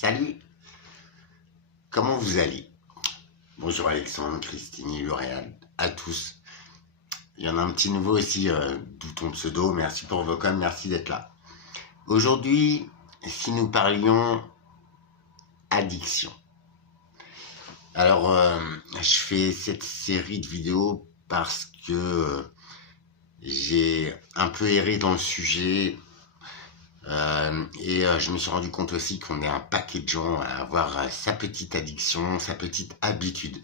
Salut, comment vous allez? Bonjour Alexandre, Christine et L'Oréal, à tous. Il y en a un petit nouveau aussi, d'où ton pseudo, merci pour vos coms, merci d'être là. Aujourd'hui, si nous parlions addiction. Alors, je fais cette série de vidéos parce que j'ai un peu erré dans le sujet. Je me suis rendu compte aussi qu'on est un paquet de gens à avoir sa petite addiction, sa petite habitude.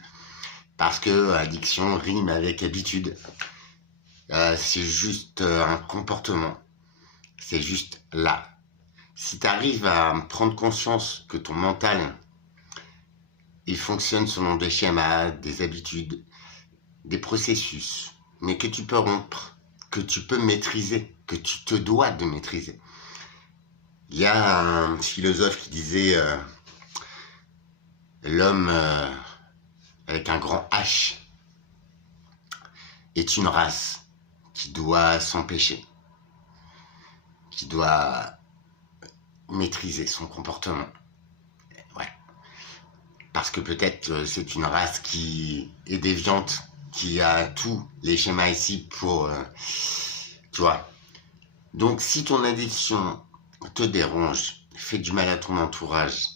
Parce que addiction rime avec habitude. C'est juste un comportement. C'est juste là. Si tu arrives à prendre conscience que ton mental, il fonctionne selon des schémas, des habitudes, des processus, mais que tu peux rompre, que tu peux maîtriser, que tu te dois de maîtriser. Il y a un philosophe qui disait l'homme avec un grand H est une race qui doit s'empêcher, qui doit maîtriser son comportement. Ouais. Parce que peut-être c'est une race qui est déviante, qui a tous les schémas ici pour... tu vois. Donc si ton addiction te dérange, fait du mal à ton entourage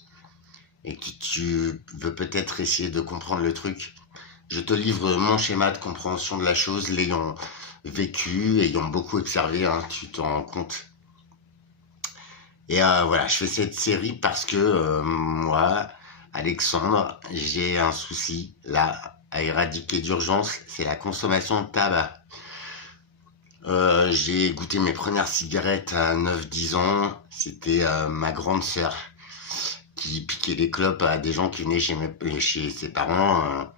et que tu veux peut-être essayer de comprendre le truc, je te livre mon schéma de compréhension de la chose, l'ayant vécu, ayant beaucoup observé, hein, tu t'en rends compte. Et voilà, je fais cette série parce que moi, Alexandre, j'ai un souci là à éradiquer d'urgence, c'est la consommation de tabac. J'ai goûté mes premières cigarettes à 9-10 ans. C'était ma grande sœur qui piquait des clopes à des gens qui venaient chez ses parents,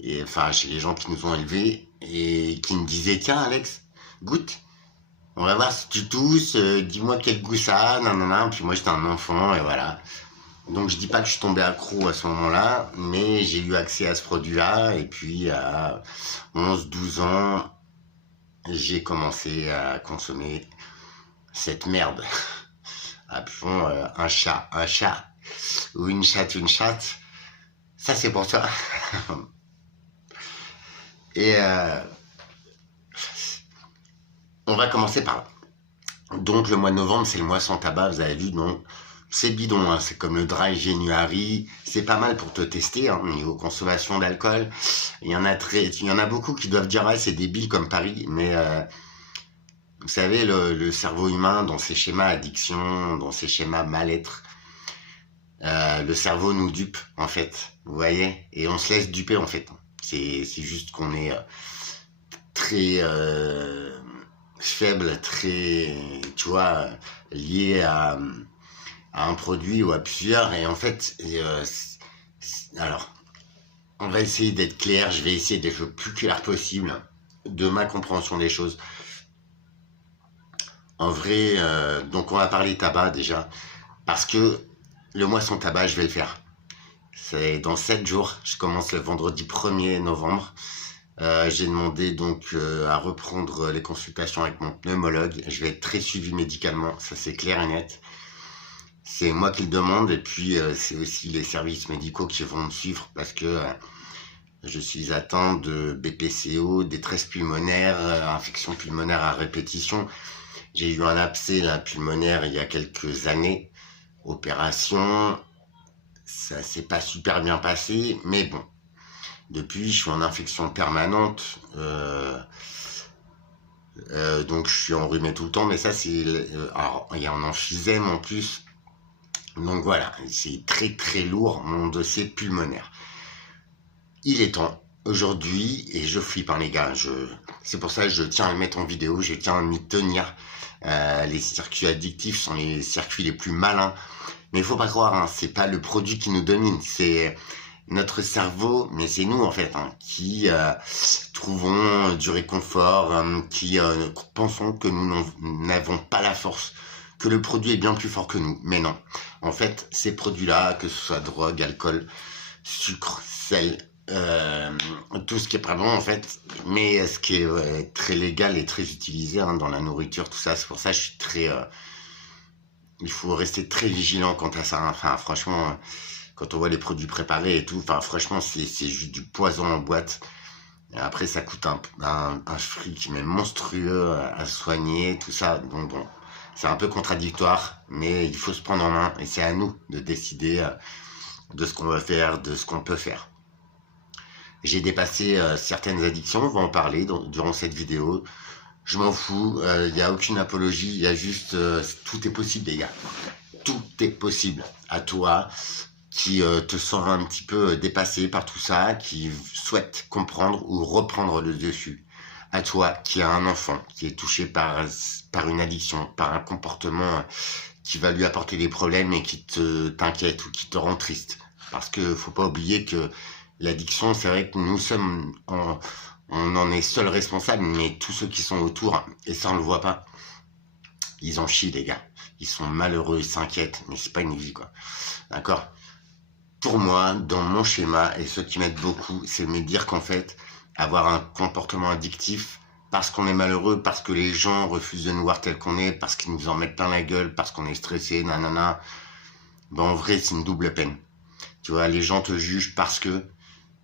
et enfin chez les gens qui nous ont élevés, et qui me disaient tiens Alex, goûte, on va voir si tu tousses, dis-moi quel goût ça a, nanana. Puis moi j'étais un enfant et voilà. Donc je dis pas que je suis tombé accro à ce moment-là, mais j'ai eu accès à ce produit-là, et puis à 11-12 ans, j'ai commencé à consommer cette merde. Appelons un chat, ou une chatte, ça c'est pour toi. Et on va commencer par là. Donc le mois de novembre, c'est le mois sans tabac, vous avez vu, donc c'est bidon, hein, c'est comme le dry January, c'est pas mal pour te tester, hein, niveau consommation d'alcool. Il y en a beaucoup qui doivent dire, ouais, c'est débile comme Paris, mais vous savez, le cerveau humain, dans ses schémas addiction, dans ses schémas mal-être, le cerveau nous dupe, en fait, vous voyez, et on se laisse duper, en fait. C'est juste qu'on est très faible, très, tu vois, lié à un produit ou à plusieurs, et en fait, alors, on va essayer d'être clair, je vais essayer d'être le plus clair possible de ma compréhension des choses. En vrai, donc on va parler tabac déjà, parce que le mois sans tabac, je vais le faire. C'est dans 7 jours, je commence le vendredi 1er novembre. J'ai demandé donc à reprendre les consultations avec mon pneumologue. Je vais être très suivi médicalement, ça c'est clair et net. C'est moi qui le demande, et puis c'est aussi les services médicaux qui vont me suivre, parce que je suis atteint de BPCO, détresse pulmonaire, infection pulmonaire à répétition. J'ai eu un abcès pulmonaire il y a quelques années, opération, ça s'est pas super bien passé, mais bon, depuis je suis en infection permanente, donc je suis enrhumé tout le temps, mais ça c'est, alors il y a un emphysème en plus, donc voilà, c'est très très lourd mon dossier pulmonaire. Il est temps aujourd'hui, et je flippe les gars, c'est pour ça que je tiens à le mettre en vidéo, je tiens à m'y tenir. Les circuits addictifs sont les circuits les plus malins, mais il faut pas croire, hein, c'est pas le produit qui nous domine, c'est notre cerveau, mais c'est nous en fait, hein, qui trouvons du réconfort, qui pensons que nous n'avons pas la force, que le produit est bien plus fort que nous, mais non. En fait, ces produits-là, que ce soit drogue, alcool, sucre, sel, tout ce qui est pas bon en fait, mais ce qui est très légal et très utilisé, hein, dans la nourriture, tout ça, c'est pour ça que je suis très il faut rester très vigilant quant à ça, hein. Enfin, franchement, quand on voit les produits préparés et tout, enfin, franchement, c'est juste du poison en boîte. Et après, ça coûte un fric mais monstrueux à soigner, tout ça. Donc bon, c'est un peu contradictoire, mais il faut se prendre en main et c'est à nous de décider de ce qu'on va faire, de ce qu'on peut faire. J'ai dépassé certaines addictions, on va en parler durant cette vidéo. Je m'en fous, il n'y a aucune apologie, il y a juste tout est possible, les gars. Tout est possible. À toi qui te sens un petit peu dépassé par tout ça, qui souhaite comprendre ou reprendre le dessus. À toi qui a un enfant qui est touché par une addiction, par un comportement qui va lui apporter des problèmes et qui t'inquiète ou qui te rend triste. Parce que faut pas oublier que l'addiction, c'est vrai que nous sommes, on en est seul responsable, mais tous ceux qui sont autour, et ça on le voit pas, ils en chient, les gars. Ils sont malheureux, ils s'inquiètent, mais c'est pas une vie, quoi. D'accord? Pour moi, dans mon schéma, et ceux qui m'aident beaucoup, c'est de me dire qu'en fait, avoir un comportement addictif, parce qu'on est malheureux, parce que les gens refusent de nous voir tel qu'on est, parce qu'ils nous en mettent plein la gueule, parce qu'on est stressé, nanana, ben en vrai, c'est une double peine. Tu vois, les gens te jugent parce que,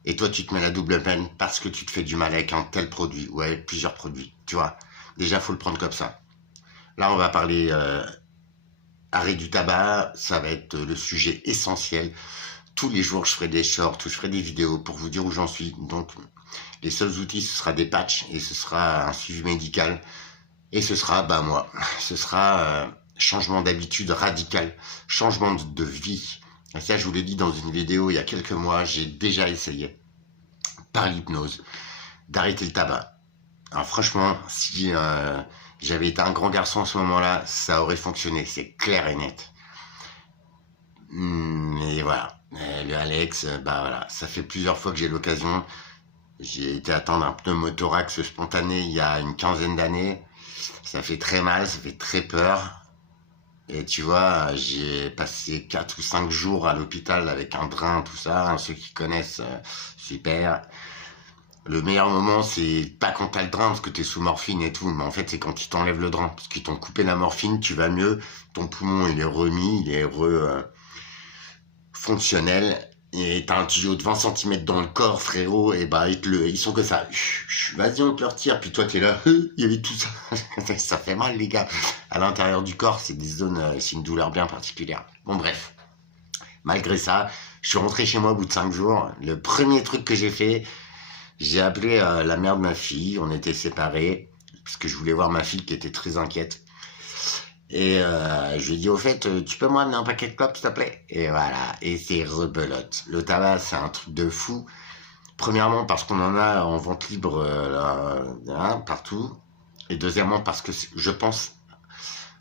et toi, tu te mets la double peine parce que tu te fais du mal avec un tel produit, ou avec plusieurs produits, tu vois. Déjà, faut le prendre comme ça. Là, on va parler arrêt du tabac, ça va être le sujet essentiel. Tous les jours, je ferai des shorts, je ferai des vidéos pour vous dire où j'en suis. Donc, les seuls outils, ce sera des patchs et ce sera un suivi médical. Et ce sera, bah moi, ce sera changement d'habitude radical, changement de vie. Et ça, je vous l'ai dit dans une vidéo il y a quelques mois, j'ai déjà essayé, par l'hypnose, d'arrêter le tabac. Alors franchement, si j'avais été un grand garçon à ce moment-là, ça aurait fonctionné, c'est clair et net. Mais voilà, le Alex, bah voilà, ça fait plusieurs fois que j'ai l'occasion. J'ai été atteindre un pneumothorax spontané il y a une quinzaine d'années. Ça fait très mal, ça fait très peur. Et tu vois, j'ai passé 4 ou 5 jours à l'hôpital avec un drain, tout ça. Ceux qui connaissent, super. Le meilleur moment, c'est pas quand t'as le drain, parce que t'es sous morphine et tout, mais en fait, c'est quand ils t'enlèvent le drain. Parce qu'ils t'ont coupé la morphine, tu vas mieux, ton poumon, il est remis, il est fonctionnel, et t'as un tuyau de 20 cm dans le corps, frérot, et bah, ils sont que ça. Vas-y, on te le retire, puis toi, t'es là, il y avait tout ça. Ça fait mal, les gars. À l'intérieur du corps, c'est des zones, c'est une douleur bien particulière. Bon, bref. Malgré ça, je suis rentré chez moi au bout de 5 jours. Le premier truc que j'ai fait, j'ai appelé la mère de ma fille, on était séparés, parce que je voulais voir ma fille qui était très inquiète. Et je lui ai dit, au fait, tu peux me ramener un paquet de clopes, s'il te plaît? Et voilà, et c'est rebelote. Le tabac, c'est un truc de fou. Premièrement, parce qu'on en a en vente libre partout. Et deuxièmement, parce que je pense,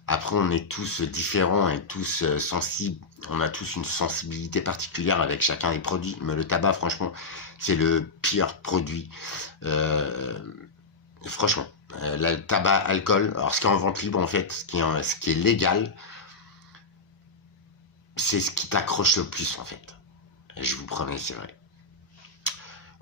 après, on est tous différents et tous sensibles. On a tous une sensibilité particulière avec chacun des produits. Mais le tabac, franchement, c'est le pire produit. Franchement, le tabac, alcool, alors ce qui est en vente libre, en fait, ce qui est légal, c'est ce qui t'accroche le plus, en fait. Je vous promets, c'est vrai.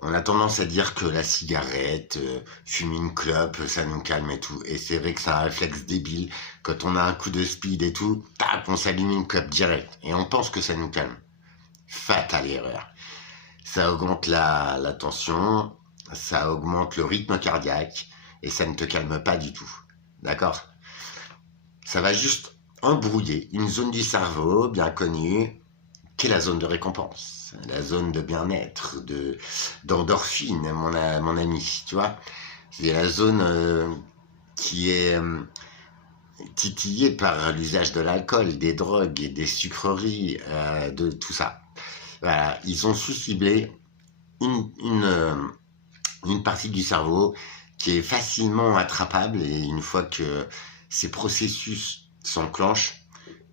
On a tendance à dire que la cigarette, fumer une clope, ça nous calme et tout. Et c'est vrai que c'est un réflexe débile. Quand on a un coup de speed et tout, tac, on s'allume une clope direct. Et on pense que ça nous calme. Fatale erreur. Ça augmente la tension, ça augmente le rythme cardiaque, et ça ne te calme pas du tout. D'accord? Ça va juste embrouiller une zone du cerveau bien connue, qui est la zone de récompense, la zone de bien-être, d'endorphine, mon ami, tu vois? C'est la zone qui est titillée par l'usage de l'alcool, des drogues et des sucreries, de tout ça. Voilà, ils ont su cibler une partie du cerveau qui est facilement attrapable, et une fois que ces processus s'enclenchent,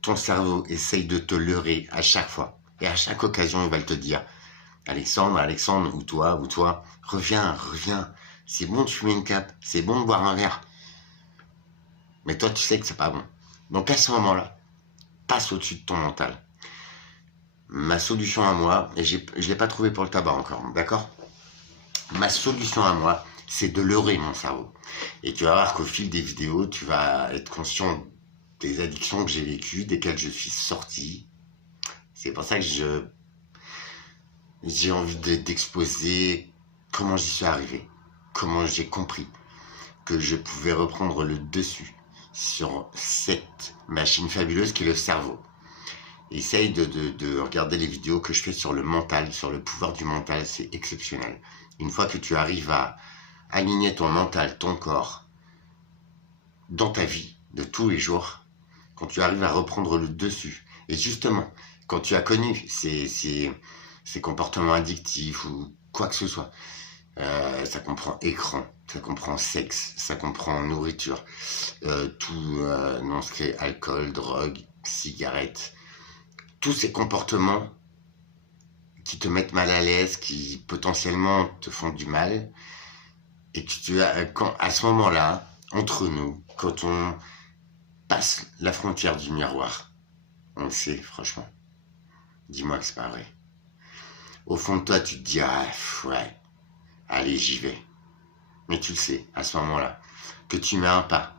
ton cerveau essaye de te leurrer à chaque fois. Et à chaque occasion, il va te dire, Alexandre, ou toi, reviens, c'est bon de fumer une clope, c'est bon de boire un verre. Mais toi, tu sais que c'est pas bon. Donc à ce moment-là, passe au-dessus de ton mental. Ma solution à moi, et je l'ai pas trouvé pour le tabac encore, d'accord? Ma solution à moi, c'est de leurrer mon cerveau. Et tu vas voir qu'au fil des vidéos, tu vas être conscient des addictions que j'ai vécues, desquelles je suis sorti. C'est pour ça que j'ai envie d'exposer comment j'y suis arrivé, comment j'ai compris que je pouvais reprendre le dessus sur cette machine fabuleuse qui est le cerveau. Essaye de regarder les vidéos que je fais sur le mental, sur le pouvoir du mental, c'est exceptionnel. Une fois que tu arrives à aligner ton mental, ton corps, dans ta vie de tous les jours, quand tu arrives à reprendre le dessus, et justement, quand tu as connu ces comportements addictifs ou quoi que ce soit, ça comprend écran, ça comprend sexe, ça comprend nourriture, tout non ce qui est alcool, drogue, cigarettes, tous ces comportements qui te mettent mal à l'aise, qui potentiellement te font du mal, et que à ce moment-là, entre nous, quand on passe la frontière du miroir, on le sait, franchement, dis-moi que c'est pas vrai. Au fond de toi, tu te dis, ah, ouais, allez, j'y vais. Mais tu le sais, à ce moment-là, que tu mets un pas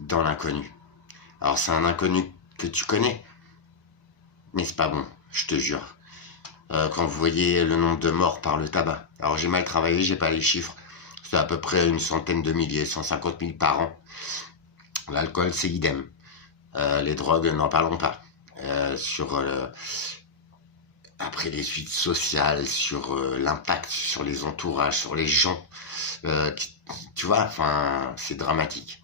dans l'inconnu. Alors, c'est un inconnu que tu connais, mais c'est pas bon, je te jure. Quand vous voyez le nombre de morts par le tabac, alors j'ai mal travaillé, j'ai pas les chiffres, c'est à peu près une centaine de milliers, 150 000 par an. L'alcool, c'est idem. Les drogues, n'en parlons pas. Après les suites sociales, sur l'impact sur les entourages, sur les gens, tu vois, enfin, c'est dramatique.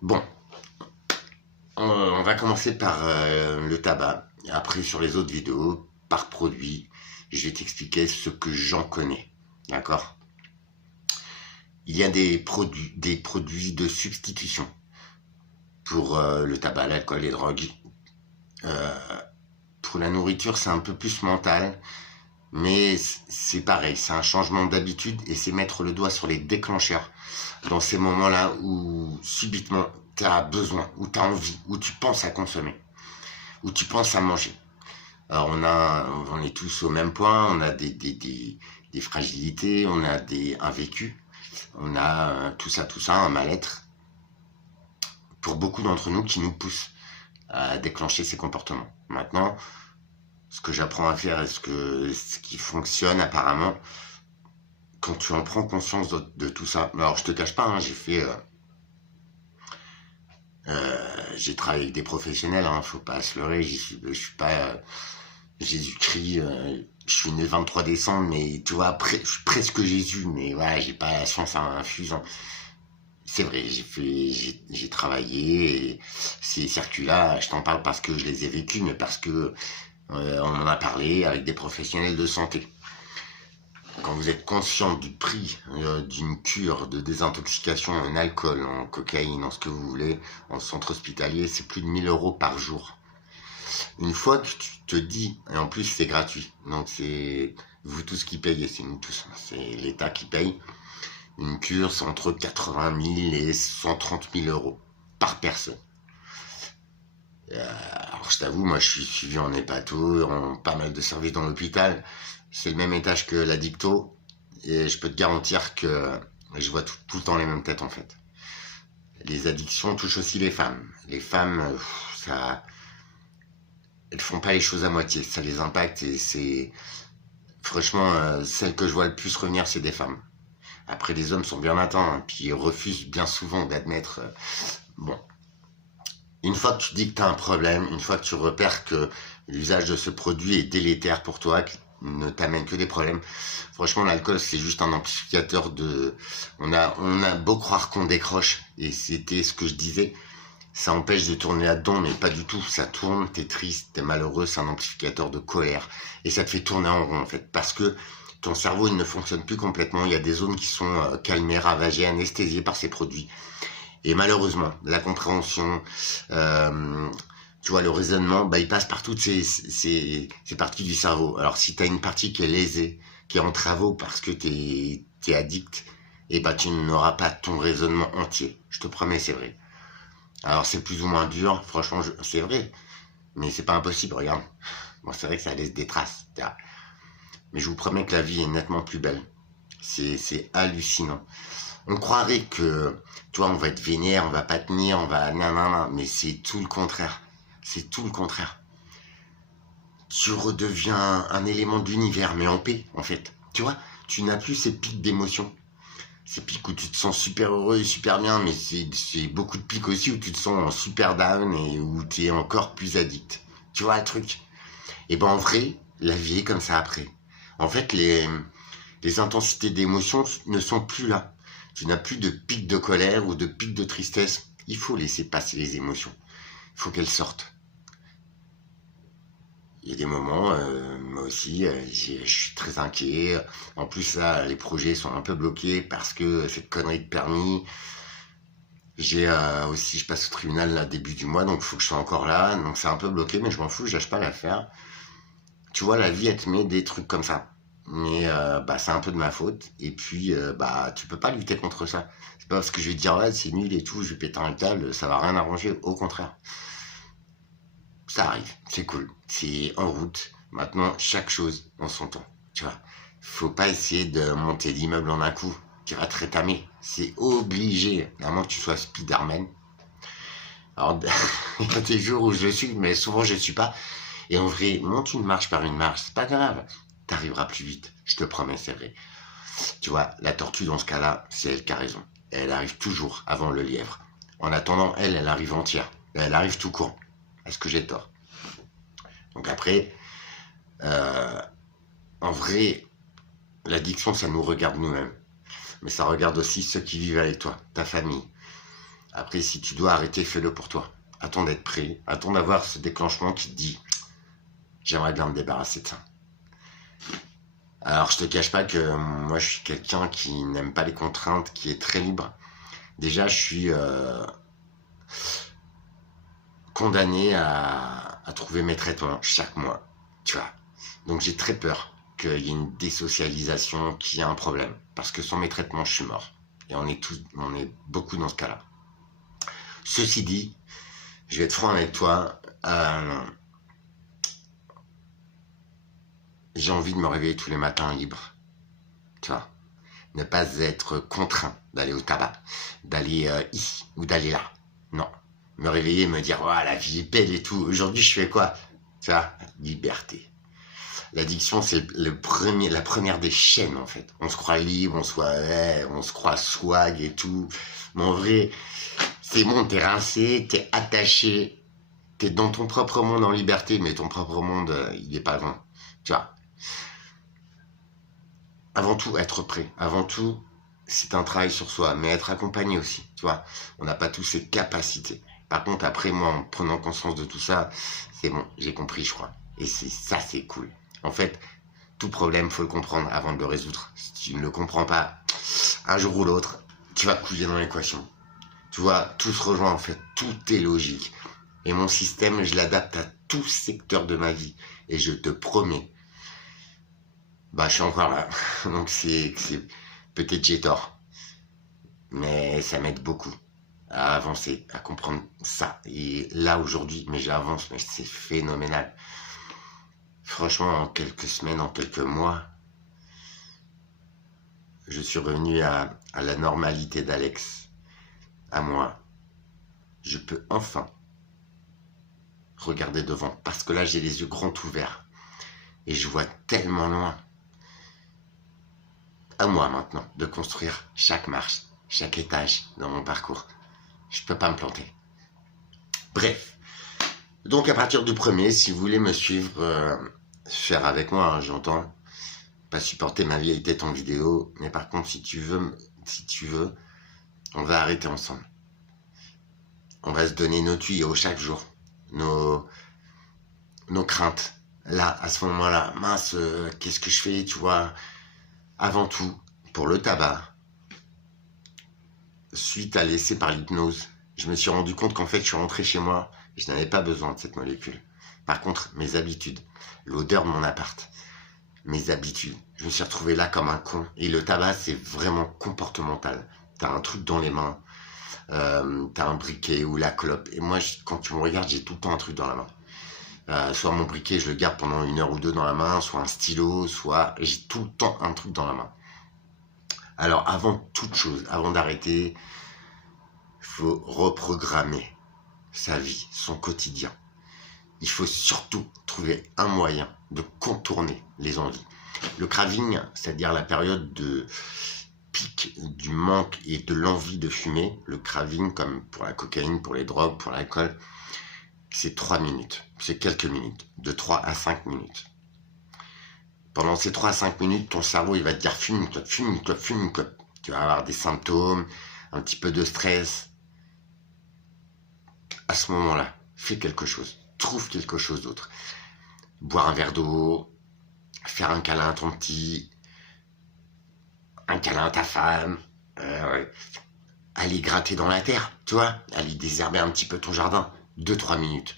Bon, on va commencer par le tabac. Après, sur les autres vidéos, par produit, je vais t'expliquer ce que j'en connais. D'accord ? Il y a des produits de substitution pour le tabac, l'alcool, les drogues. Pour la nourriture, c'est un peu plus mental, mais c'est pareil, c'est un changement d'habitude et c'est mettre le doigt sur les déclencheurs dans ces moments-là où subitement tu as besoin, où tu as envie, où tu penses à consommer, où tu penses à manger. Alors on est tous au même point, on a des fragilités, on a un vécu, on a tout ça, un mal-être, pour beaucoup d'entre nous qui nous pousse à déclencher ces comportements. Maintenant, ce que j'apprends à faire et ce qui fonctionne apparemment, quand tu en prends conscience de tout ça, alors je te cache pas, hein, j'ai travaillé avec des professionnels, hein, faut pas se leurrer, je suis pas Jésus-Christ, je suis né le 23 décembre, mais tu vois, je suis presque Jésus, mais voilà, j'ai pas la science infuse. C'est vrai, j'ai travaillé, et ces circuits-là, je t'en parle parce que je les ai vécus, mais parce que on en a parlé avec des professionnels de santé. Quand vous êtes conscient du prix d'une cure de désintoxication en alcool, en cocaïne, en ce que vous voulez, en centre hospitalier, c'est plus de 1 000 € par jour. Une fois que tu te dis, et en plus c'est gratuit, donc c'est vous tous qui payez, c'est nous tous, c'est l'État qui paye. Une cure, c'est entre 80 000 et 130 000 € par personne. Alors je t'avoue, moi je suis suivi en hépato, en pas mal de services dans l'hôpital. C'est le même étage que l'addicto, et je peux te garantir que je vois tout le temps les mêmes têtes en fait. Les addictions touchent aussi les femmes. Les femmes, elles font pas les choses à moitié, ça les impacte, et c'est franchement celles que je vois le plus revenir, c'est des femmes. Après, les hommes sont bien atteints, hein, puis ils refusent bien souvent d'admettre. Bon, une fois que tu dis que tu as un problème, une fois que tu repères que l'usage de ce produit est délétère pour toi, qu'il ne t'amène que des problèmes, franchement, l'alcool, c'est juste un amplificateur de... On a beau croire qu'on décroche, et c'était ce que je disais, ça empêche de tourner là-dedans, mais pas du tout. Ça tourne, t'es triste, t'es malheureux, c'est un amplificateur de colère, et ça te fait tourner en rond, en fait, parce que ton cerveau, il ne fonctionne plus complètement. Il y a des zones qui sont calmées, ravagées, anesthésiées par ces produits. Et malheureusement, la compréhension, tu vois, le raisonnement, il passe par toutes ces parties du cerveau. Alors, si tu as une partie qui est lésée, qui est en travaux parce que t'es addict, et tu n'auras pas ton raisonnement entier. Je te promets, c'est vrai. Alors, c'est plus ou moins dur. Franchement, c'est vrai. Mais c'est pas impossible, regarde. Bon, c'est vrai que ça laisse des traces. Mais je vous promets que la vie est nettement plus belle. C'est hallucinant. On croirait que, tu vois, on va être vénère, on va pas tenir, on va nanana, mais c'est tout le contraire. C'est tout le contraire. Tu redeviens un élément de l'univers, mais en paix, en fait. Tu vois, tu n'as plus ces pics d'émotions. Ces pics où tu te sens super heureux et super bien, mais c'est beaucoup de pics aussi où tu te sens super down et où tu es encore plus addict. Tu vois le truc? Et ben en vrai, la vie est comme ça après. En fait, les intensités d'émotions ne sont plus là. Tu n'as plus de pics de colère ou de pics de tristesse. Il faut laisser passer les émotions. Il faut qu'elles sortent. Il y a des moments, moi aussi, je suis très inquiet. En plus, là, les projets sont un peu bloqués parce que cette connerie de permis. J'ai aussi, je passe au tribunal là, début du mois, donc il faut que je sois encore là. Donc c'est un peu bloqué, mais je m'en fous, je lâche pas l'affaire. Tu vois, la vie, elle te met des trucs comme ça. Mais bah, c'est un peu de ma faute. Et puis, bah, tu peux pas lutter contre ça. C'est pas parce que je vais te dire, ouais, c'est nul et tout, je vais péter un câble, ça va rien arranger. Au contraire. Ça arrive, c'est cool. C'est en route. Maintenant, chaque chose en son temps. Tu vois, faut pas essayer de monter l'immeuble en un coup. Tu vas te rétamer. C'est obligé. À moins que tu sois Spider-Man. Alors, il y a des jours où je le suis, mais souvent je le suis pas. Et en vrai, monte une marche par une marche, c'est pas grave. T'arriveras plus vite. Je te promets, c'est vrai. Tu vois, la tortue dans ce cas-là, c'est elle qui a raison. Elle arrive toujours avant le lièvre. En attendant, elle arrive entière. Elle arrive tout court. Est-ce que j'ai tort? Donc après, euh, en vrai, l'addiction, ça nous regarde nous-mêmes. Mais ça regarde aussi ceux qui vivent avec toi, ta famille. Après, si tu dois arrêter, fais-le pour toi. Attends d'être prêt. Attends d'avoir ce déclenchement qui te dit j'aimerais bien me débarrasser de ça. Alors, je te cache pas que moi, je suis quelqu'un qui n'aime pas les contraintes, qui est très libre. Déjà, je suis condamné à trouver mes traitements chaque mois, tu vois. Donc, j'ai très peur qu'il y ait une désocialisation, qu'il y ait un problème. Parce que sans mes traitements, je suis mort. Et on est beaucoup dans ce cas-là. Ceci dit, je vais être franc avec toi. J'ai envie de me réveiller tous les matins libre. Tu vois, ne pas être contraint d'aller au tabac, d'aller ici ou d'aller là. Non. Me réveiller, me dire, oh, la vie est belle et tout. Aujourd'hui, je fais quoi? Tu vois, liberté. L'addiction, c'est la première des chaînes, en fait. On se croit libre, on se croit swag et tout. Mais en vrai, c'est bon, t'es rincé, t'es attaché, t'es dans ton propre monde en liberté, mais ton propre monde, il est pas grand. Tu vois. Avant tout, être prêt. Avant tout, c'est un travail sur soi, mais être accompagné aussi, tu vois. On n'a pas tous ces capacités. Par contre, après, moi, en prenant conscience de tout ça, c'est bon, j'ai compris, je crois. Et c'est cool. En fait, tout problème, faut le comprendre avant de le résoudre. Si tu ne le comprends pas, un jour ou l'autre, tu vas couler dans l'équation. Tu vois, tout se rejoint, en fait. Tout est logique. Et mon système, je l'adapte à tout secteur de ma vie. Et je te promets, bah, je suis encore là. Donc, peut-être j'ai tort. Mais ça m'aide beaucoup à avancer, à comprendre ça. Et là, aujourd'hui, mais j'avance, mais c'est phénoménal. Franchement, en quelques semaines, en quelques mois, je suis revenu à la normalité d'Alex, à moi. Je peux enfin regarder devant, parce que là, j'ai les yeux grands ouverts. Et je vois tellement loin. À moi maintenant de construire chaque marche, chaque étage dans mon parcours. Je peux pas me planter. Bref. Donc à partir du 1er, si vous voulez me suivre, faire avec moi, hein, j'entends, pas supporter ma vieille tête en vidéo, mais par contre si tu veux, on va arrêter ensemble. On va se donner nos tuyaux chaque jour, nos craintes. Là, à ce moment-là, mince, qu'est-ce que je fais, tu vois? Avant tout, pour le tabac, suite à l'essai par l'hypnose, je me suis rendu compte qu'en fait, je suis rentré chez moi et je n'avais pas besoin de cette molécule. Par contre, mes habitudes, l'odeur de mon appart, mes habitudes, je me suis retrouvé là comme un con. Et le tabac, c'est vraiment comportemental. T'as un truc dans les mains, t'as un briquet ou la clope. Et moi, quand tu me regardes, j'ai tout le temps un truc dans la main. Soit mon briquet, je le garde pendant 1 heure ou 2 dans la main, soit un stylo, soit j'ai tout le temps un truc dans la main. Alors, avant toute chose, avant d'arrêter, il faut reprogrammer sa vie, son quotidien. Il faut surtout trouver un moyen de contourner les envies. Le craving, c'est-à-dire la période de pic du manque et de l'envie de fumer, le craving, comme pour la cocaïne, pour les drogues, pour l'alcool, c'est 3 minutes, c'est quelques minutes, de 3 à 5 minutes. Pendant ces 3 à 5 minutes, ton cerveau, il va te dire fume une clope, fume une clope, fume une clope. Tu vas avoir des symptômes, un petit peu de stress. À ce moment-là, fais quelque chose, trouve quelque chose d'autre. Boire un verre d'eau, faire un câlin à ton petit, un câlin à ta femme, aller gratter dans la terre, tu vois, aller désherber un petit peu ton jardin, 2-3 minutes.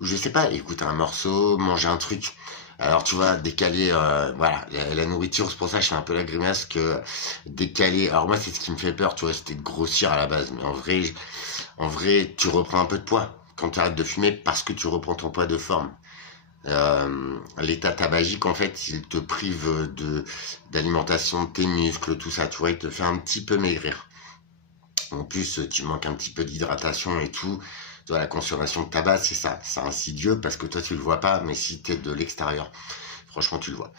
Ou je sais pas, écouter un morceau, manger un truc. Alors tu vois, décaler, voilà, la nourriture, c'est pour ça que je fais un peu la grimace que décaler. Alors moi, c'est ce qui me fait peur, tu vois, c'était de grossir à la base, mais en vrai, tu reprends un peu de poids quand tu arrêtes de fumer parce que tu reprends ton poids de forme. L'état tabagique, en fait, il te prive d'alimentation de tes muscles, tout ça, tu vois, il te fait un petit peu maigrir. En plus, tu manques un petit peu d'hydratation et tout. Tu vois, la consommation de tabac, c'est ça. C'est insidieux parce que toi, tu le vois pas, mais si tu es de l'extérieur, franchement, tu le vois.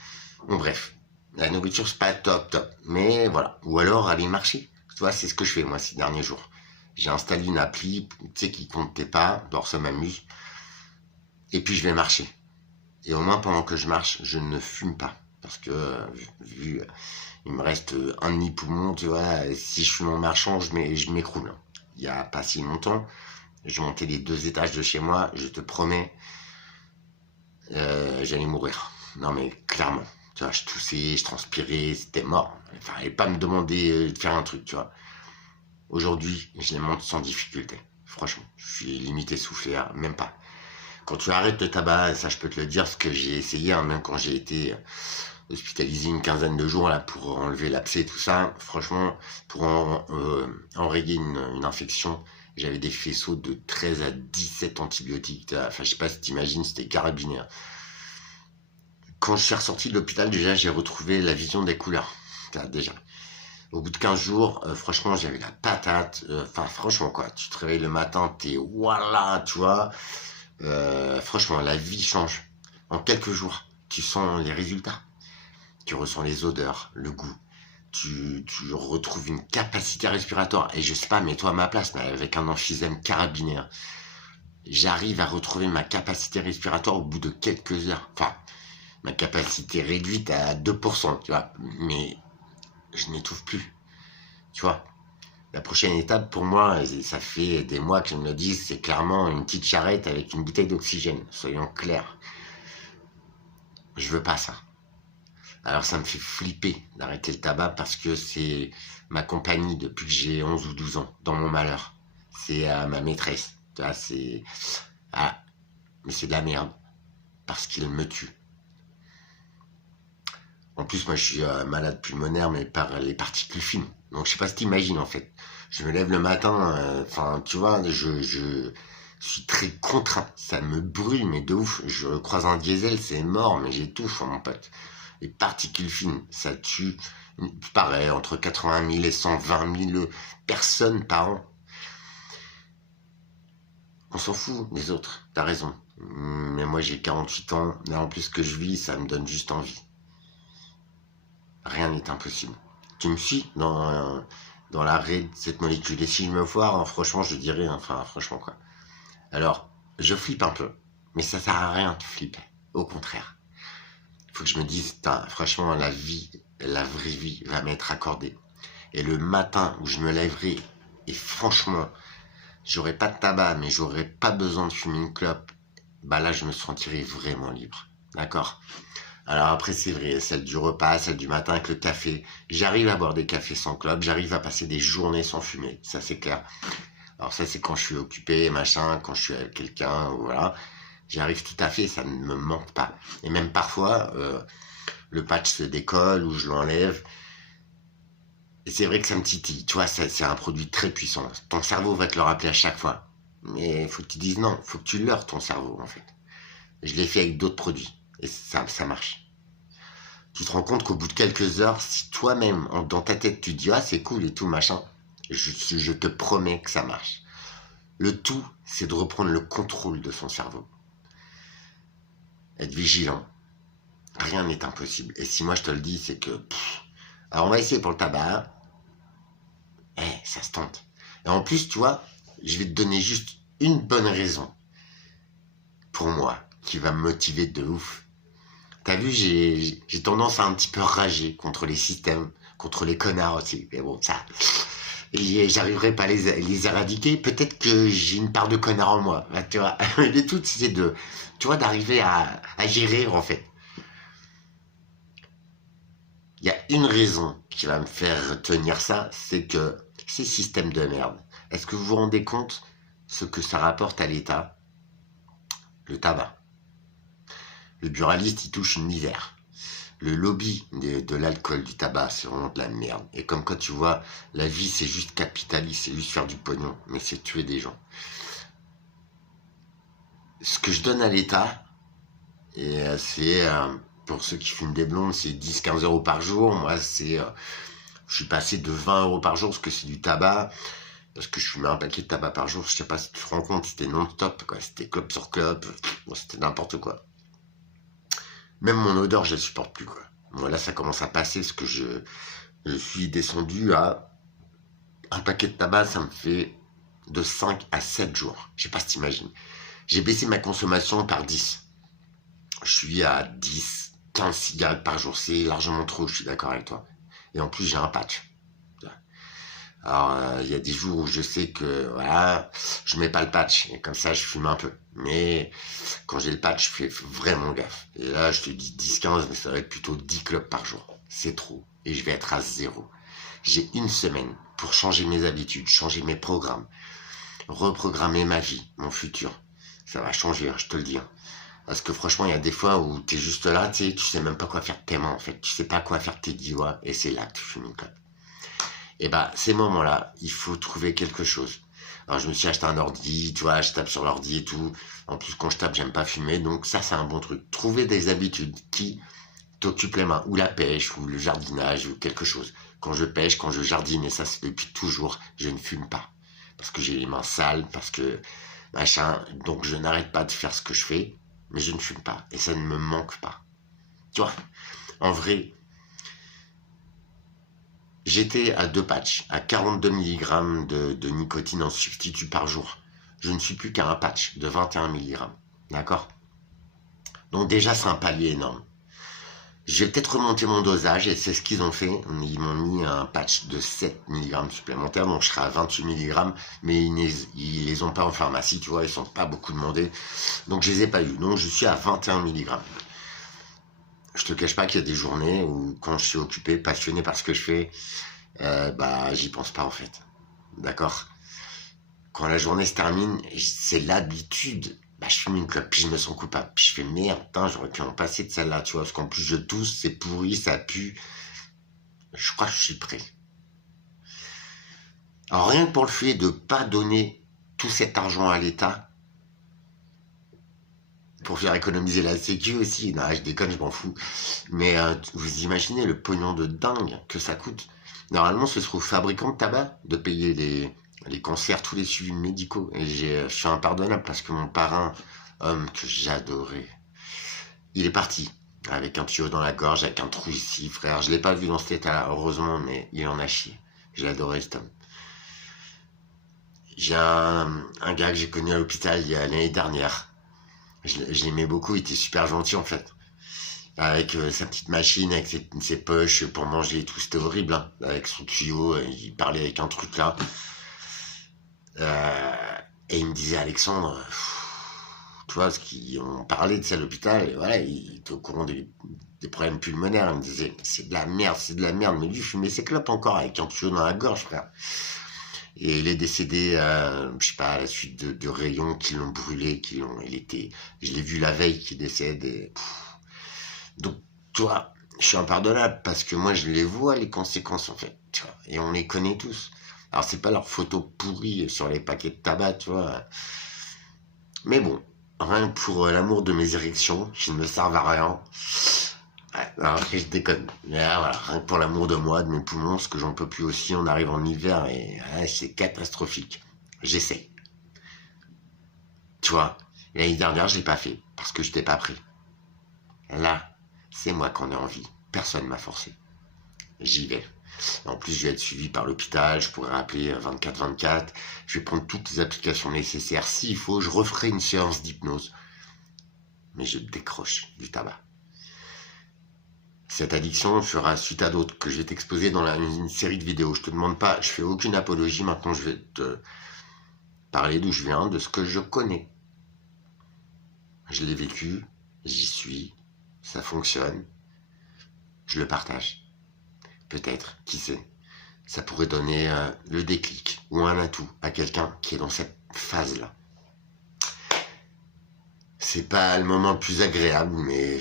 Bon, bref. La nourriture, c'est pas top. Mais voilà. Ou alors, aller marcher. Tu vois, c'est ce que je fais, moi, ces derniers jours. J'ai installé une appli, tu sais, qui compte tes pas. Alors, ça m'amuse. Et puis, je vais marcher. Et au moins, pendant que je marche, je ne fume pas. Parce que, vu il me reste un demi-poumon, tu vois, si je fume en marchant, je m'écroule. Il y a pas si longtemps, je montais les 2 étages de chez moi, je te promets, j'allais mourir. Non mais clairement, tu vois, je toussais, je transpirais, c'était mort. Enfin, et pas me demander de faire un truc, tu vois. Aujourd'hui, je les monte sans difficulté. Franchement, je suis limite essoufflé, hein, même pas. Quand tu arrêtes le tabac, ça je peux te le dire, ce que j'ai essayé, hein, même quand j'ai été hospitalisé une quinzaine de jours là pour enlever l'abcès et tout ça, franchement, pour enrayer une infection, j'avais des faisceaux de 13 à 17 antibiotiques. Enfin, je sais pas si t'imagines, c'était carabiné. Quand je suis ressorti de l'hôpital, déjà, j'ai retrouvé la vision des couleurs. Déjà. Au bout de 15 jours, franchement, j'avais la patate. Enfin, franchement, quoi. Tu te réveilles le matin, t'es voilà, tu vois. Franchement, la vie change. En quelques jours, tu sens les résultats. Tu ressens les odeurs, le goût. Tu retrouves une capacité respiratoire. Et je sais pas, mets-toi à ma place, mais avec un emphysème carabiné, hein. J'arrive à retrouver ma capacité respiratoire au bout de quelques heures. Enfin, ma capacité réduite à 2%, tu vois. Mais je n'étouffe plus, tu vois. La prochaine étape pour moi, et ça fait des mois que je me le dis, c'est clairement une petite charrette avec une bouteille d'oxygène. Soyons clairs. Je veux pas ça. Alors ça me fait flipper d'arrêter le tabac parce que c'est ma compagnie depuis que j'ai 11 ou 12 ans, dans mon malheur. C'est ma maîtresse. Tu vois, c'est... Ah, mais c'est de la merde. Parce qu'il me tue. En plus, moi, je suis malade pulmonaire, mais par les particules fines. Donc, je sais pas si t'imagines, en fait. Je me lève le matin, enfin, tu vois, je suis très contraint. Ça me brûle, mais de ouf. Je croise un diesel, c'est mort, mais j'étouffe, mon pote. Les particules fines, ça tue, pareil, entre 80 000 et 120 000 personnes par an. On s'en fout des autres, t'as raison. Mais moi, j'ai 48 ans. Là, en plus, ce que je vis, ça me donne juste envie. Rien n'est impossible. Tu me suis dans l'arrêt de cette molécule. Et si je me foire, hein, franchement, je dirais, enfin, franchement, quoi. Alors, je flippe un peu. Mais ça sert à rien de flipper. Au contraire. Il faut que je me dise, franchement, la vie, la vraie vie va m'être accordée. Et le matin où je me lèverai, et franchement, j'aurai pas de tabac, mais j'aurai pas besoin de fumer une clope, bah là, je me sentirai vraiment libre. D'accord? Alors après, c'est vrai, celle du repas, celle du matin avec le café. J'arrive à boire des cafés sans clope, j'arrive à passer des journées sans fumer, ça c'est clair. Alors ça, c'est quand je suis occupé, machin, quand je suis avec quelqu'un, voilà. J'y arrive tout à fait, ça ne me manque pas. Et même parfois, le patch se décolle ou je l'enlève. Et c'est vrai que ça me titille. Tu vois, c'est un produit très puissant. Ton cerveau va te le rappeler à chaque fois. Mais il faut que tu dises non, il faut que tu leurres ton cerveau, en fait. Je l'ai fait avec d'autres produits. Et ça marche. tu te rends compte qu'au bout de quelques heures, si toi-même, dans ta tête, tu dis « Ah, c'est cool et tout, machin », je te promets que ça marche. Le tout, c'est de reprendre le contrôle de son cerveau. Être vigilant. Rien n'est impossible. Et si moi je te le dis, c'est que... Alors on va essayer pour le tabac. Ça se tente. Et en plus, tu vois, je vais te donner juste une bonne raison pour moi qui va me motiver de ouf. T'as vu, j'ai tendance à un petit peu rager contre les systèmes, contre les connards aussi. Mais bon, ça... Et j'arriverai pas à les éradiquer. Peut-être que j'ai une part de connard en moi. Bah, tu vois, le tout, c'est de... Tu vois, d'arriver à gérer, en fait. Il y a une raison qui va me faire tenir ça, c'est que ces systèmes de merde, est-ce que vous vous rendez compte ce que ça rapporte à l'État? Le tabac. Le buraliste, il touche une misère. Le lobby de l'alcool, du tabac, c'est vraiment de la merde. Et comme quand tu vois, la vie, c'est juste capitaliste, c'est juste faire du pognon, mais c'est tuer des gens. Ce que je donne à l'État, et c'est... pour ceux qui fument des blondes, c'est 10-15 euros par jour. Moi, je suis passé de 20 euros par jour, parce que c'est du tabac. Parce que je fumais un paquet de tabac par jour. Je sais pas si tu te rends compte, c'était non-stop, quoi. C'était clope sur clope. C'était n'importe quoi. Même mon odeur, je la supporte plus, quoi. Bon, là, ça commence à passer, parce que je suis descendu à un paquet de tabac, ça me fait de 5 à 7 jours. Je sais pas si t'imagines. J'ai baissé ma consommation par 10. Je suis à 10, 15 cigarettes par jour. C'est largement trop, je suis d'accord avec toi. Et en plus, j'ai un patch. Alors, il y a des jours où je sais que, voilà, je mets pas le patch. Et comme ça, je fume un peu. Mais quand j'ai le patch, je fais vraiment gaffe. Et là, je te dis 10-15, mais ça va être plutôt 10 clopes par jour. C'est trop. Et je vais être à 0. J'ai une semaine pour changer mes habitudes, changer mes programmes, reprogrammer ma vie, mon futur. Ça va changer, je te le dis. Parce que franchement, il y a des fois où t'es juste là, tu sais même pas quoi faire de tes mains, en fait. Tu sais pas quoi faire de tes doigts, et c'est là que tu fumes une clope. Et bah, ces moments-là, il faut trouver quelque chose. Alors, je me suis acheté un ordi, tu vois, je tape sur l'ordi et tout. En plus, quand je tape, j'aime pas fumer, donc ça, c'est un bon truc. Trouver des habitudes qui t'occupent les mains, ou la pêche, ou le jardinage, ou quelque chose. Quand je pêche, quand je jardine, et ça, c'est depuis toujours, je ne fume pas. Parce que j'ai les mains sales, parce que machin, donc je n'arrête pas de faire ce que je fais, mais je ne fume pas, et ça ne me manque pas. Tu vois, en vrai, j'étais à 2 patchs, à 42 mg de nicotine en substitut par jour. Je ne suis plus qu'à un patch de 21 mg. D'accord? Donc déjà, c'est un palier énorme. Je vais peut-être remonter mon dosage, et c'est ce qu'ils ont fait. Ils m'ont mis un patch de 7 mg supplémentaires, donc je serai à 28 mg, mais ils les ont pas en pharmacie, tu vois, ils sont pas beaucoup demandés. Donc je les ai pas eu. Donc je suis à 21 mg. Je te cache pas qu'il y a des journées où, quand je suis occupé, passionné par ce que je fais, bah j'y pense pas en fait. D'accord? Quand la journée se termine, c'est l'habitude. Bah, je fume une clope, puis je me sens coupable. Puis je fais merde, putain, j'aurais pu en passer de celle-là, tu vois, parce qu'en plus je tousse, c'est pourri, ça pue. Je crois que je suis prêt. Alors rien que pour le fait de pas donner tout cet argent à l'État, pour faire économiser la sécu aussi, non, je déconne, je m'en fous. Mais vous imaginez le pognon de dingue que ça coûte. Normalement, ce serait aux fabricants de tabac de payer les concerts, tous les suivis médicaux. Et je suis impardonnable parce que mon parrain, homme que j'adorais, il est parti avec un tuyau dans la gorge, avec un trou ici, frère. Je l'ai pas vu dans cet état-là, heureusement, mais il en a chié. J'ai adoré cet homme. J'ai un gars que j'ai connu à l'hôpital il y a l'année dernière. Je l'aimais beaucoup, il était super gentil en fait. Avec sa petite machine, avec ses poches pour manger et tout, c'était horrible. Hein. Avec son tuyau, il parlait avec un truc là. Et il me disait, Alexandre, tu vois, on parlait de ça à l'hôpital, et voilà, il était au courant des problèmes pulmonaires. Il me disait, c'est de la merde, c'est de la merde. Mais lui, il fumait ses clopes encore avec un tuyau dans la gorge, frère. Et il est décédé, je sais pas, à la suite de rayons qui l'ont brûlé, je l'ai vu la veille qu'il décède. Donc, toi, je suis impardonnable parce que moi, je les vois, les conséquences, en fait. Tu vois, et on les connaît tous. Alors, c'est pas leurs photos pourries sur les paquets de tabac, tu vois. Mais bon, rien que pour l'amour de mes érections, qui ne me servent à rien, Non, je déconne. Mais voilà, rien que pour l'amour de moi, de mes poumons, ce que j'en peux plus aussi, on arrive en hiver et c'est catastrophique. J'essaie. Tu vois, l'année dernière, je l'ai pas fait parce que je t'ai pas pris. Là, c'est moi qui en ai envie. Personne m'a forcé. J'y vais. En plus, je vais être suivi par l'hôpital, je pourrais rappeler 24-24. Je vais prendre toutes les applications nécessaires. S'il faut, je referai une séance d'hypnose. Mais je décroche du tabac. Cette addiction fera suite à d'autres que je vais t'exposer dans une série de vidéos. Je te demande pas, je fais aucune apologie. Maintenant, je vais te parler d'où je viens, de ce que je connais. Je l'ai vécu, j'y suis, ça fonctionne. Je le partage. Peut-être, qui sait, ça pourrait donner le déclic ou un atout à quelqu'un qui est dans cette phase-là. C'est pas le moment le plus agréable, mais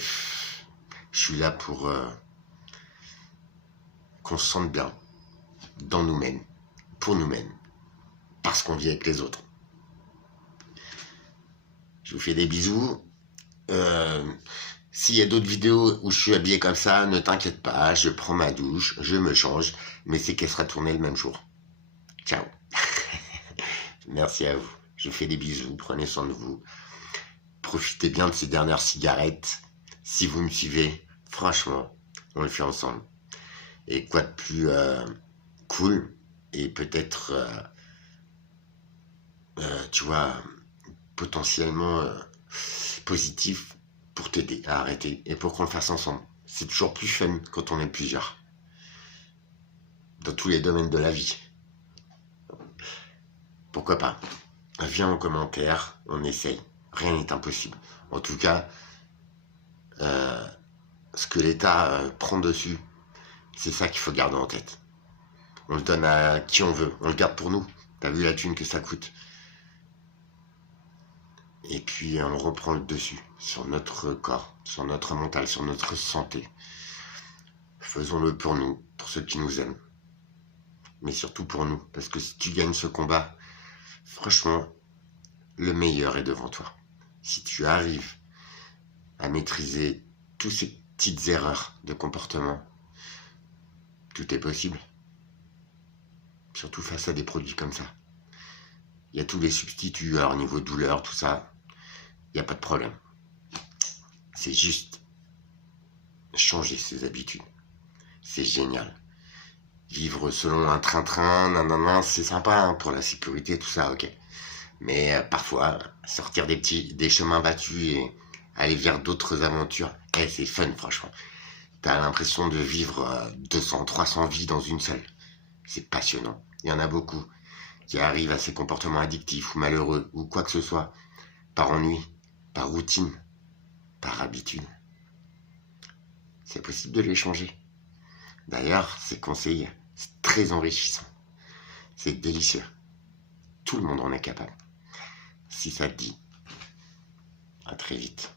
je suis là pour qu'on se sente bien dans nous-mêmes, pour nous-mêmes, parce qu'on vit avec les autres. Je vous fais des bisous. S'il y a d'autres vidéos où je suis habillé comme ça, ne t'inquiète pas, je prends ma douche, je me change, mais c'est qu'elle sera tournée le même jour. Ciao. Merci à vous. Je vous fais des bisous, prenez soin de vous. Profitez bien de ces dernières cigarettes. Si vous me suivez, franchement, on le fait ensemble. Et quoi de plus cool et peut-être, tu vois, potentiellement positif pour t'aider à arrêter et pour qu'on le fasse ensemble. C'est toujours plus fun quand on est plusieurs. Dans tous les domaines de la vie. Pourquoi pas? Viens en commentaire, on essaye. Rien n'est impossible. En tout cas, ce que l'État prend dessus, c'est ça qu'il faut garder en tête. On le donne à qui on veut. On le garde pour nous. T'as vu la thune que ça coûte? Et puis on reprend le dessus sur notre corps, sur notre mental, sur notre santé. Faisons-le pour nous, pour ceux qui nous aiment. Mais surtout pour nous. Parce que si tu gagnes ce combat, franchement, le meilleur est devant toi. Si tu arrives à maîtriser toutes ces petites erreurs de comportement, tout est possible. Surtout face à des produits comme ça. Il y a tous les substituts, alors niveau douleur, tout ça, il n'y a pas de problème. C'est juste changer ses habitudes. C'est génial. Vivre selon un train-train, nanana, c'est sympa hein, pour la sécurité, tout ça, ok. Mais parfois, sortir des chemins battus et aller vers d'autres aventures, c'est fun, franchement. T'as l'impression de vivre 200, 300 vies dans une seule. C'est passionnant. Il y en a beaucoup qui arrivent à ces comportements addictifs ou malheureux ou quoi que ce soit, par ennui, par routine, par habitude. C'est possible de les changer. D'ailleurs, c'est conseillé. C'est très enrichissant. C'est délicieux. Tout le monde en est capable. Si ça te dit, à très vite.